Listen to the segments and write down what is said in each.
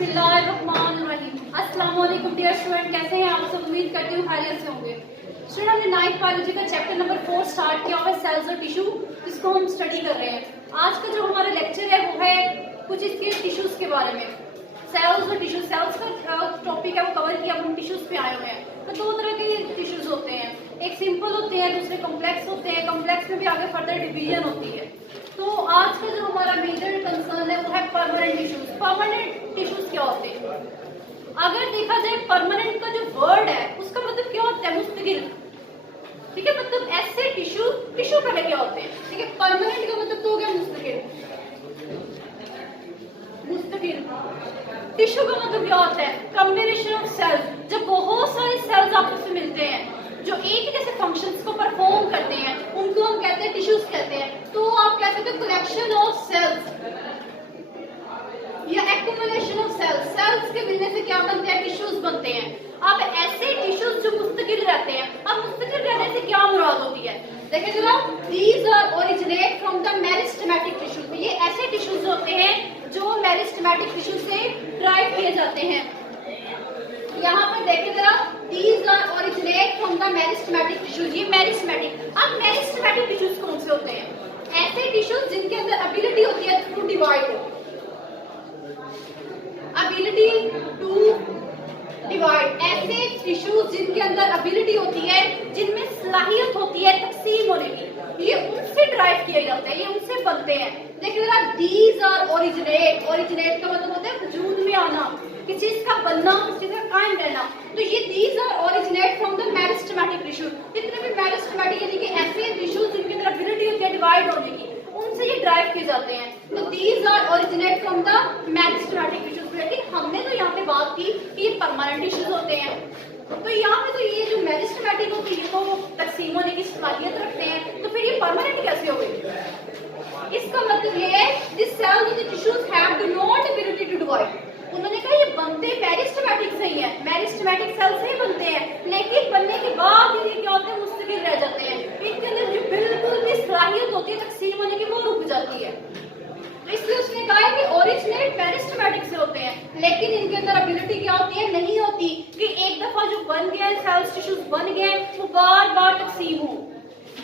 बिस्मिल्लाहिर्रहमानिर्रहीम। अस्सलाम वालेकुम डियर स्टूडेंट, कैसे हैं आप सब? उम्मीद करती हूँ खैरियत से होंगे। स्टूडेंट, हमने 9th बायोलॉजी का चैप्टर नंबर 4 स्टार्ट किया हुआ है, सेल्स और टिश्यू, जिसको हम स्टडी कर रहे हैं। आज का जो हमारा लेक्चर है वो है कुछ इसके टिश्यूज के बारे में। सेल्स और टिश्यू, सेल्स का टॉपिक है वो कवर किया, हम टिश्यूज पे आए हुए हैं। तो दो तरह के टिश्यूज होते हैं, एक सिंपल होते हैं, दूसरे कॉम्प्लेक्स होते हैं। कॉम्प्लेक्स में भी आगे फर्दर डिवीजन होती है। तो आज का जो हमारा मेजर कंसर्न है वो है परमानेंट टिश्यूज। परमानेंट टिश्यूज क्या होते हैं? अगर देखा जाए परमानेंट का जो वर्ड है उसका मतलब क्या होता है? मुस्तकिल। ठीक है, मतलब ऐसे टिश्यू, टिश्यू पहले क्या होते हैं? ठीक है, परमानेंट का मतलब तो हो गया मुस्तकिल। मुस्तकिल टिश्यू का मतलब क्या होता है? Combination of cells. जब बहुत सारे सेल्स आपस में मिलते हैं जो एक जैसे फंक्शंस को परफॉर्म करते हैं, उनको हम कहते हैं टिश्यूज कहते हैं। तो आप कह सकते हैं कलेक्शन ऑफ सेल्स या एक्युमुलेशन ऑफ सेल्स। सेल्स के मिलने से क्या बनते हैं? टिश्यूज बनते हैं। अब ऐसे टिश्यूज जो मुस्तकिल रहते हैं, अब मुस्तकिल रहने से क्या मुराद होती है? देखिए जरा, these are originate from the meristematic tissue. ये ऐसे टिश्यूज होते हैं जो मेरिस्टेमेटिक टिश्यू से ड्राइव किए जाते हैं। यहाँ पर देखिए जरा, these are originate from the meristematic tissues। ये मेरिस्टेमेटिक। अब मेरिस्टेमेटिक टिश्यूज कौन से होते हैं? ऐसे टिश्यूज जिनके अंदर एबिलिटी होती है to divide, ability to divide. ऐसे टिश्यूज जिनके अंदर एबिलिटी होती है, जिनमें सलाहियत होती है तकसीम होने की, ये उनसे ड्राइव किए जाते हैं, ये उनसे बनते हैं। देखिए जरा, these are originate। ओरिजिनेट का मतलब होता है वजूद में आना, किसी चीज का बनना, किसी चीज का कायम रहना। तो ये these are originate from the meristematic tissue। जितने भी मेरिस्टेमेटिक यानी कि ऐसे टिश्यूज जिनके अंदर एबिलिटी होती है डिवाइड होने की, उनसे ये ड्राइव किए जाते हैं। तो these are originate from the meristematic tissues। लेकिन हमने तो यहाँ पे बात की कि ये परमानेंट टिश्यूज होते हैं। तो यहाँ पे तो ये जो मेरिस्टेमेटिक होती है वो तकसीम होने की सलाहियत रखते हैं, तो फिर ये परमानेंट कैसे हो गई? इसका मतलब ये है this cells in the tissues have the not ability to divide. उन्होंने कहा ये बनते मेरिस्टेमेटिक से ही है, मेरिस्टेमेटिक सेल से ही बनते हैं, लेकिन बनने के बाद ये क्या होते हैं? मुस्तकिल रह जाते हैं। इनके अंदर जो बिल्कुल भी सलाहियत होती है तकसीम होने की वो रुक जाती है। तो इसलिए उसने कहा है कि ओरिजिनेट मेरिस्टेमेटिक से होते हैं, लेकिन इनके अंदर एबिलिटी क्या होती है? नहीं होती कि एक दफा जो बन गए सेल्स, टिश्यूज बन गए, वो बार बार तकसीम हो।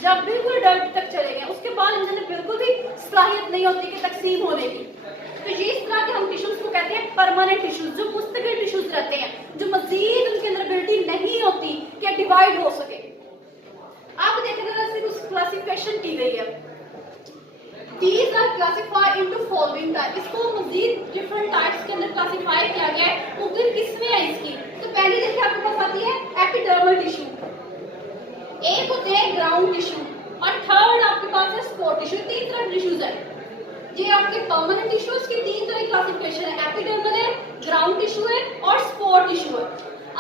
जब बिल्कुल डर्ट तक चले गए उसके बाद इनके अंदर बिल्कुल भी सलाहियत नहीं होती कि तकसीम होने की। तो ये इस तरह के हम टिश्यूज को कहते हैं परमानेंट टिश्यूज, जो मुस्तकिल टिश्यूज रहते हैं, जो मजीद उनके अंदर एबिलिटी नहीं होती कि डिवाइड हो सके। आप देखें कुछ क्लासिफिकेशन की गई है। These are classified into following type। इसको मजीद डिफरेंट टाइप्स के अंदर क्लासिफाई किया गया है। मुख्तलिफ किस्में हैं इसकी। तो पहले देखिए आपके पास आती है एपिडर्मल टिश्यू, एक होते हैं ग्राउंड टिश्यू, और थर्ड आपके पास है स्पोर टिश्यू। तीन तरह के टिश्यूज है। ये आपके परमानेंट टिश्यूज की तीन तरह की क्लासिफिकेशन है, एपिडर्मल है, ग्राउंड टिश्यू है और स्पोर टिश्यू है।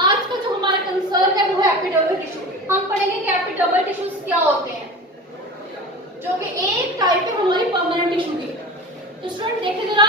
आज का जो हमारा कंसर्न है वो है एपिडर्मल टिश्यू। हम पढ़ेंगे कि एपिडर्मल टिश्यूज क्या होते हैं, जो कि एक टाइप है हमारी परमानेंट टिश्यू की। तो स्टूडेंट देखिए जरा,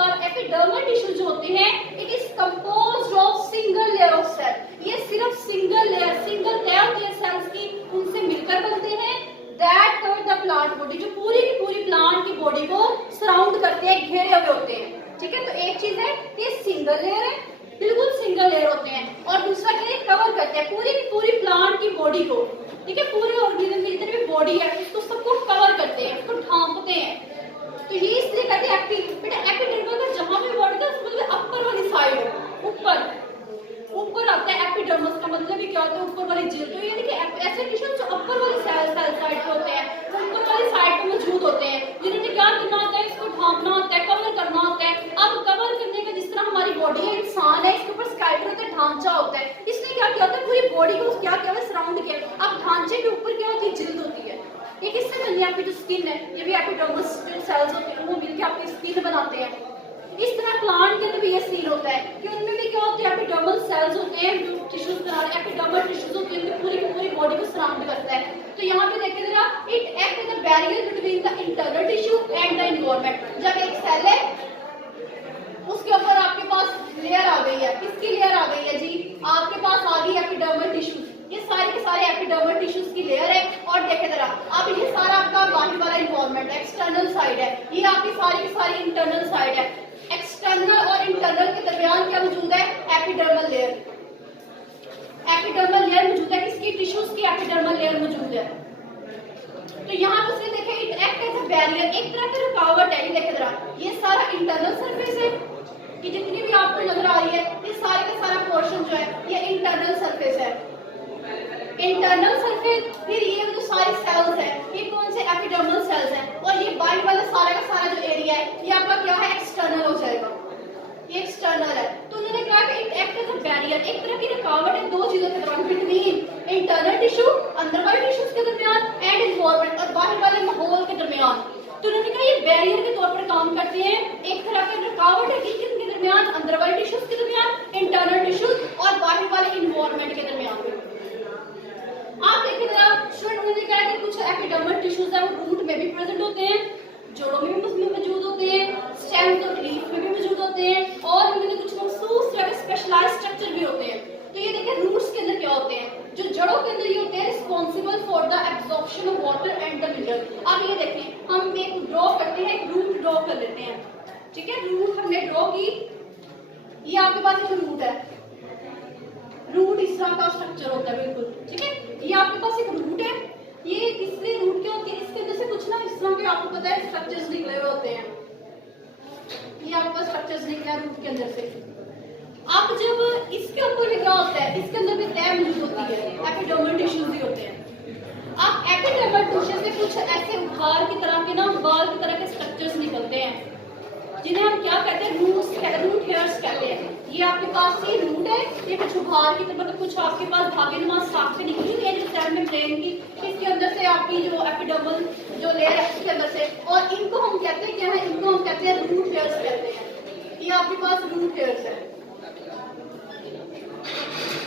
और एपिडर्मल टिश्यू जो होते हैं, it is composed of single layer of cell. ये सिर्फ सिंगल लेयर होती है सेल्स की, उनसे मिलकर बनते हैं। That cover the plant body, जो पूरी की पूरी प्लांट की बॉडी को सराउंड करते हैं, घेरे हुए होते हैं। ठीक है, तो एक चीज है ये सिंगल लेयर है, बिल्कुल सिंगल लेयर होते हैं, और दूसरा क्या है? कवर करते हैं पूरी की पूरी प्लांट की बॉडी को। ठीक है, पूरे ऑर्गेनिज्म की जितनी भी बॉडी है उसको सबको कवर करते हैं, उसको ढांपते हैं। तो ये इसलिए कहते हैं एपिडर्मल का जहां भी वर्ड है उसमें अपर वाली साइड, ऊपर आता है। एपिडर्मस का मतलब ही क्या होता है? ऊपर वाली जेल। तो यानी कि ऐसे टिश्यू जो अपर वाली साइड पे होते हैं, ऊपर वाली साइड पे मौजूद होते हैं, जिन्होंने क्या करना होता है? इसको ढांपना होता है, कवर करना होता है। अब कवर करने का जिस तरह हमारी बॉडी है, इंसान है, इसके ऊपर स्केलेटन होता है, ढांचा होता है। इसलिए क्या किया होता है? पूरी बॉडी को क्या किया हुआ है? सराउंड किया। अब ढांचे के ऊपर क्या होती है? जिल्द होती है। ये किससे बनी है? आपकी जो स्किन है, ये भी एपिडर्मस जो सेल्स होते हैं वो मिलकर आपकी स्किन बनाते हैं। इस तरह प्लांट के अंदर भी ये सीन होता है कि उनमें भी क्या होते हैं? एपिडर्मल सेल्स होते हैं जो टिश्यूज बना रहे हैं, एपिडर्मल टिश्यूज होते हैं, पूरी की पूरी बॉडी को सराउंड करता है। तो यहाँ पे देखिए जरा, it act as a barrier between the internal tissue and the environment. जब एक सेल है उसके ऊपर आपके पास लेयर आ गई है, किसकी लेयर आ गई है जी? आपके पास आ गई एपिडर्मल टिश्यूज। ये सारे के सारे एपिडर्मल टिश्यूज की लेयर है। और देखे जरा, अब ये सारा आपका बाहर वाला एनवायरनमेंट एक्सटर्नल साइड है, ये आपकी सारी की सारी इंटरनल साइड है। एक्सटर्नल और इंटरनल के दरमियान एपिडर्मल लेयर, एपिडर्मल लेयर मौजूद है, किसकी, टिश्यूज की एपिडर्मल लेयर मौजूद है। तो यहाँ पर उसने देखे it act as a barrier, एक तरह की रुकावट है। ये देखे जरा, ये सारा इंटरनल सरफेस है, कि जितनी भी आपको नजर आ रही है ये सारे का सारा पोर्शन जो है ये इंटरनल सरफेस है, इंटरनल सरफेस। फिर ये जो सारी सेल्स है ये कौन से, एपिडर्मल सेल्स हैं, और ये बाहर वाला सारा का सारा जो एरिया है ये आपका क्या है, एक्सटर्नल हो जाएगा, ये एक्सटर्नल है। तो उन्होंने कहा कि it act as a barrier, एक तरह की रुकावट है दो चीजों के दौरान, बिटवीन इंटरनल टिश्यू, अंदर वाले टिश्यूज के दरमियान, एंड इन्वायरमेंट, और बाहर वाले माहौल के दरमियान। तो उन्होंने कहा ये बैरियर के तौर पर काम करते हैं, एक तरह की रुकावट है किसके दरमियान, अंदर वाले टिश्यूज के दरमियान, इंटरनल टिश्यूज और बाहर वाले इन्वायरमेंट के दरमियान। आप देखें जरा, उन्होंने कहा कि कुछ एपिडर्मल टिश्यूज है वो रूट में भी प्रेजेंट होते हैं, जोड़ों में भी मौजूद होते हैं, स्टेम और लीफ में भी मौजूद होते हैं, और उनमें कुछ मखसूस तरह के स्पेशलाइज्ड स्ट्रक्चर भी होते हैं। तो ये देखिए रूट्स के अंदर क्या होते हैं, जो जड़ों के अंदर ये होते हैं responsible for the absorption of water and the mineral. अब ये देखें, हम एक ड्रॉ करते हैं, एक रूट ड्रॉ कर लेते हैं, ठीक है, रूट हमने ड्रॉ की, ये आपके पास एक रूट है, रूट इस तरह का स्ट्रक्चर होता है बिल्कुल, ठीक है, ये आपके पास एक रूट है, ये इसलिए रूट क्या होती है, इसके अंदर से कुछ ना इस तरह के आपको पता है स्ट्रक्चर्स निकले हुए होते हैं, ये आपके पास स्ट्रक्चर्स निकले हैं रूट के अंदर से। अब जब इसके ऊपर क्या होता है, इसके अंदर भी तह मौजूद होती है, एपिडर्मल टिश्यूज भी होते हैं। अब एपिडर्मल टिश्यू से कुछ ऐसे उभार की तरह के ना, बाल की तरह के स्ट्रक्चर्स निकलते हैं, जिन्हें हम क्या कहते हैं, रूट हेयर्स कहते हैं। ये आपके पास ये रूट है, ये कुछ उभार की तरह, मतलब कुछ आपके पास धागे नुमा शाख से निकली हुई है जो सेल मेम्ब्रेन की, इसके अंदर से आपकी जो एपिडर्मल जो लेयर है उसके अंदर से, और इनको हम कहते हैं क्या है, इनको हम कहते हैं रूट हेयर्स कहते हैं। ये आपके पास रूट हेयर्स है।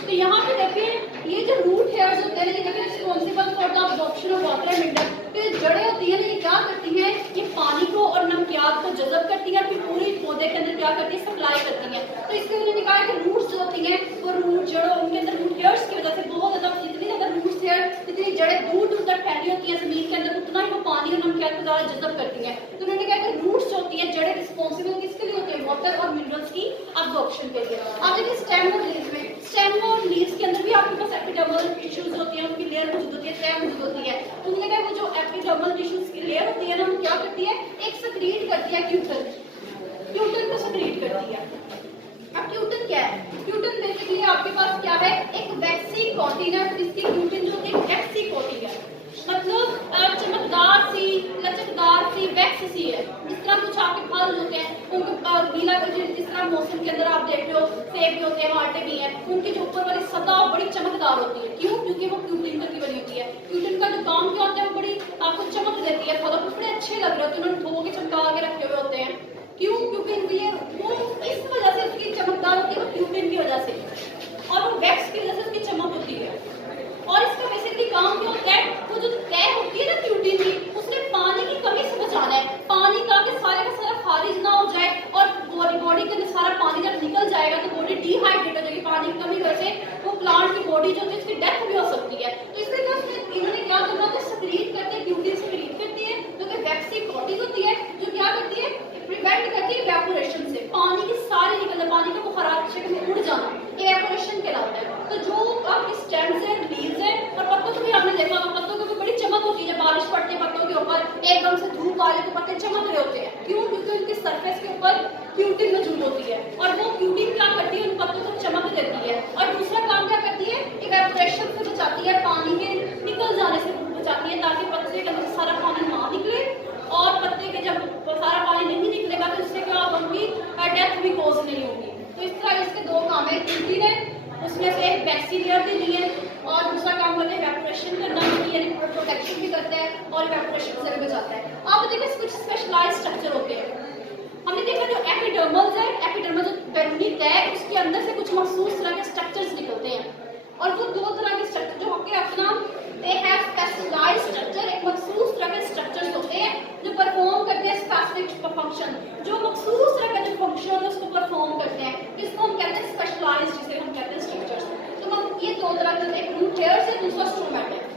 तो यहाँ पे देखिए ये जो रूट हेयर्स होते हैं ये कहते हैं responsible for the absorption of water and mineral. तो ये जड़ें होती है ना, ये क्या करती हैं, ये पानी को और नमकियात को जज़ब करती है, फिर पूरी पौधे के अंदर क्या करती है, सप्लाई करती है। तो इसलिए उन्होंने कहा कि रूट्स जो होती हैं वो रूट जड़ों, उनके अंदर रूट हेयर्स की वजह से बहुत ज्यादा, जितनी ज्यादा रूट्स हेयर, जितनी जड़ें दूर दूर तक फैली होती है जमीन के अंदर, उतना ही वो पानी और नमकियात को ज्यादा जज़ब करती है। तो उन्होंने कहा कि रूट्स जो होती है, जड़ें रिस्पॉन्सिबल किसके लिए होती है, वाटर और मिनरल्स की अब्जॉर्प्शन के लिए। आप देखिए स्टेम और लीव्स में, स्टेम और लीव्स के अंदर भी आपके पास एपिडर्मल टिश्यूज होती हैं, उनकी लेयर मौजूद होती है, तह मौजूद होती है। तो उन्होंने कहा वो जो एपिडर्मल टिश्यूज की लेयर होती है ना, वो क्या करती है, एक सक्रीट करती है क्यूटन, क्यूटन को सक्रीट करती है। अब क्यूटन क्या है, क्यूटन बेसिकली आपके पास क्या है, एक वैक्सी कोटिन है, इसकी क्यूटन जो एक वैक्सी कोटिन है, मतलब चमकदार सी, लचकदार सी, वैक्स सी है। जिस तरह कुछ आपके फल होते हैं उनको गीला, जिस तरह मौसम के अंदर आप देख रहे हो सेब भी होते हैं, माल्टे भी हैं, उनकी जो ऊपर वाली सतह बड़ी चमकदार होती है। क्यों, क्योंकि वो क्यूटिन की बनी होती है। क्यूटिन का जो काम क्या होता है, वो बड़ी आपको चमक देती है, फलों को बड़े अच्छे लग रहे होते हैं, उन्होंने धो के चमका के रखे हुए होते हैं। क्यों, क्योंकि ये वो इस वजह से उसकी चमकदार होती है, वो क्यूटिन की वजह से, और वो वैक्स की वजह से उसकी चमक होती है। और इसका बेसिकली काम क्या होता है, वो जो तह होती है ना क्यूटिन की, उसने पानी की कमी से बचाना है, पानी का सारा का सारा खारिज ना हो जाए, और बॉडी के अंदर सारा पानी जब निकल जाएगा तो बॉडी डिहाइड्रेट हो जाएगी पानी की कमी की वजह से, वो प्लांट की बॉडी जो है उसकी डेथ भी हो सकती है। तो इसलिए क्या इन्होंने क्या करना होता है, सक्रीट करते हैं, क्यूटिन सक्रीट करती है, जो कि वैक्सी प्रोटीन होती है, जो क्या करती है, प्रिवेंट करती है इवेपोरेशन से, पानी की सारी निकलना, पानी का बुखारात शक्ल में उड़ जाना, इवेपोरेशन कहलाता है। तो जो आपकी स्टेम्स है, लीव्स है, और पत्तों को भी आपने देखा होगा, पत्तों को भी बड़ी चमक होती है, जब बारिश पड़ती है पत्तों के ऊपर एकदम से धूप वाले तो पत्ते चमक रहे होते हैं। क्यों, क्योंकि उनके सरफेस के ऊपर क्यूटिन मौजूद होती है, और वो क्यूटिन क्या करती है, उन पत्तों को चमक देती है। और दूसरा काम क्या करती है, इवेपोरेशन से बचाती है, पानी के निकल जाने से बचाती है, ताकि पत्ते के अंदर सारा पानी ना निकले, और पत्ते के जब सारा पानी नहीं निकलेगा तो इससे क्या होगा, उनकी डेथ भी कॉज नहीं होगी। तो इस तरह इसके दो काम है, क्यूटिन है, उसमें से एक बैक्टीरियर देनी है, और दूसरा काम करते हैं इवेपोरेशन करना, यानी प्रोटेक्शन भी करता है और इवेपोरेशन से भी बचाता है। आप देखिए कुछ स्पेशलाइज्ड स्ट्रक्चर होते हैं, हमने देखा जो एपिडर्मल है, एपिडर्मल जो बैरूनी तह है उसके अंदर से कुछ मखसूस तरह के स्ट्रक्चर्स निकलते हैं, और वो दो तरह के स्ट्रक्चर जो होते हैं अपना, दे हैव स्पेशलाइज्ड स्ट्रक्चर, एक मखसूस तरह के स्ट्रक्चर्स होते हैं जो परफॉर्म करते हैं स्पेसिफिक फंक्शन, जो मखसूस तरह का जो फंक्शन है उसको परफॉर्म करते हैं, इसको हम कहते हैं स्पेशलाइज्ड, जिसे हम कहते हैं स्ट्रक्चर्स। तो हम ये दो तरह के, एक रूट हेयर्स है, दूसरा स्टोमेटा है।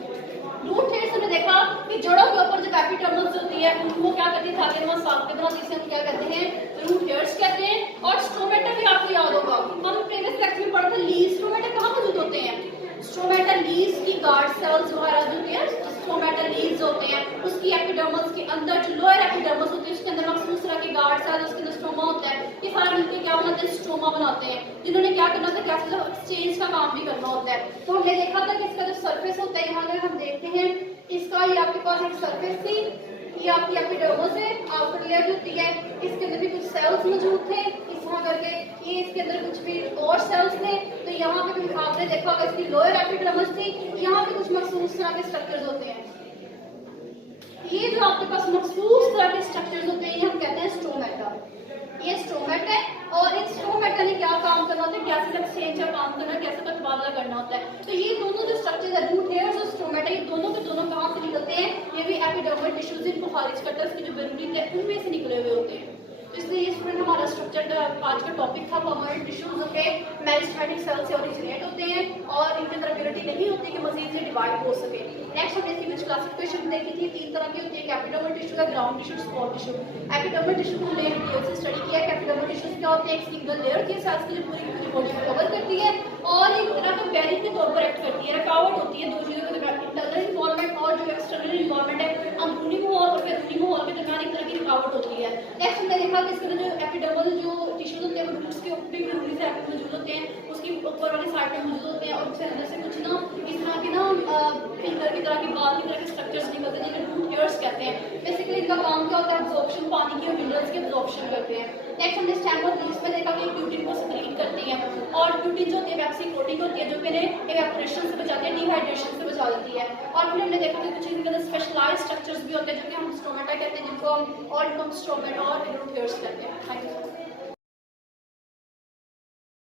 रूट हेयर्स हमने देखा कि जड़ों के ऊपर जब एपिडर्मल्स होती है उनको क्या करती है, धागे नुमा साख के बनाती है, इसे हम क्या कहते हैं, रूट हेयर्स कहते हैं। और स्टोमेटा भी आपको याद होगा, हम प्रीवियस लेक्चर में एपिडर्मस के अंदर जो लोअर एपिडर्मस होती है उसके अंदर मखसूस तरह के गार्ड सेल, उसके अंदर स्ट्रोमा होता है, ये सारे मिलकर क्या बनाते हैं, स्ट्रोमा बनाते हैं, जिन्होंने क्या करना होता है, गैसेस ऑफ एक्सचेंज का काम भी करना होता है। तो हमने देखा था कि इसका जो सरफेस होता है, यहाँ अगर हम देखते हैं इसका, ये आपके पास एक सरफेस थी, ये आपकी एपिडर्मस है, आउटर लेयर होती है, इसके अंदर भी कुछ सेल्स मौजूद थे इस तरह करके, ये इसके अंदर कुछ भी और सेल्स थे। तो यहाँ पे भी आपने देखा होगा इसकी लोअर एपिडर्मस थी, यहाँ पे कुछ मखसूस तरह के स्ट्रक्चर्स होते हैं। ये जो आपके पास मखसूस तरह के स्ट्रक्चर्स होते हैं, ये हम कहते हैं स्ट्रोमेटा। ये स्ट्रोमेटा है, और इन स्ट्रोमेटा ने क्या काम करना होता है, गैसेस एक्सचेंज का काम करना है, गैसेस का तबादला करना होता है। तो ये दोनों जो स्ट्रक्चर्स है, रूट हेयर्स और स्ट्रोमेटा, ये दोनों के दोनों कहाँ से निकलते हैं, ये भी एपिडर्मल टिश्यूज इनको खारिज करता है, उसकी जो बेरूनी है उनमें से निकले हुए होते हैं। तो इसलिए ये स्टूडेंट हमारा स्ट्रक्चर का आज का टॉपिक था। हमारे टिश्यूज होते मेरिस्टेमिक सेल से ओरिजिनेट होते हैं और इनके अंदर एबिलिटी नहीं होती कि मजीद से डिवाइड हो सके। नेक्स्ट हमने इसकी कुछ क्लासिफिकेशन देखी थी, 3 तरह की होती है, एपिडर्मल टिश्यू का, ground tissue, spot tissue. Epidermal tissue को हमने डिटेल से स्टडी किया है। एपिडर्मल टिश्यूज क्या होते हैं, एक सिंगल लेयर की सेल्स की जो पूरी बॉडी को कवर करती है और एक तरह का बैरियर के तौर पर एक्ट करती है, रुकावट होती है दो चीजों के दरमियान, इंटरनल इन्वायरमेंट और जो एक्सटर्नल इन्वायरमेंट है, अंदरूनी माहौल और बैरूनी माहौल के दरमियान एक तरह की रुकावट होती है। नेक्स्ट हमने देखा कि इसके जो एपिडर्मल जो टिश्यूज होते हैं वो रूट्स के ऊपर भी बेरूनी से मौजूद होते हैं, उसकी ऊपर वाली साइड में मौजूद होते हैं, और उसके अंदर से कुछ ना इस तरह के ना फिंगर की तरह की, बाल की तरह के स्ट्रक्चर्स निकलते हैं जिन्हें रूट हेयर्स कहते हैं। बेसिकली इनका काम क्या होता है, एब्जॉर्प्शन, पानी की और मिनरल्स की एब्जॉर्प्शन करते हैं। नेक्स्ट हमने स्टेम और लीव्स में देखा कि प्यूटिन को सिक्रीट करती हैं, और प्यूटिन जो होती है वैक्सी कोटिंग होती है जो कि इन्हें इवेपोरेशन से बचाती है, डिहाइड्रेशन से बचा देती है। और फिर हमने देखा कि कुछ इनके अंदर स्पेशलाइज्ड स्ट्रक्चर्स भी होते हैं जो कि हम स्ट्रोमेटा कहते हैं, जिनको हम और स्ट्रोमेटा और रूट हेयर्स कहते हैं। Thank you.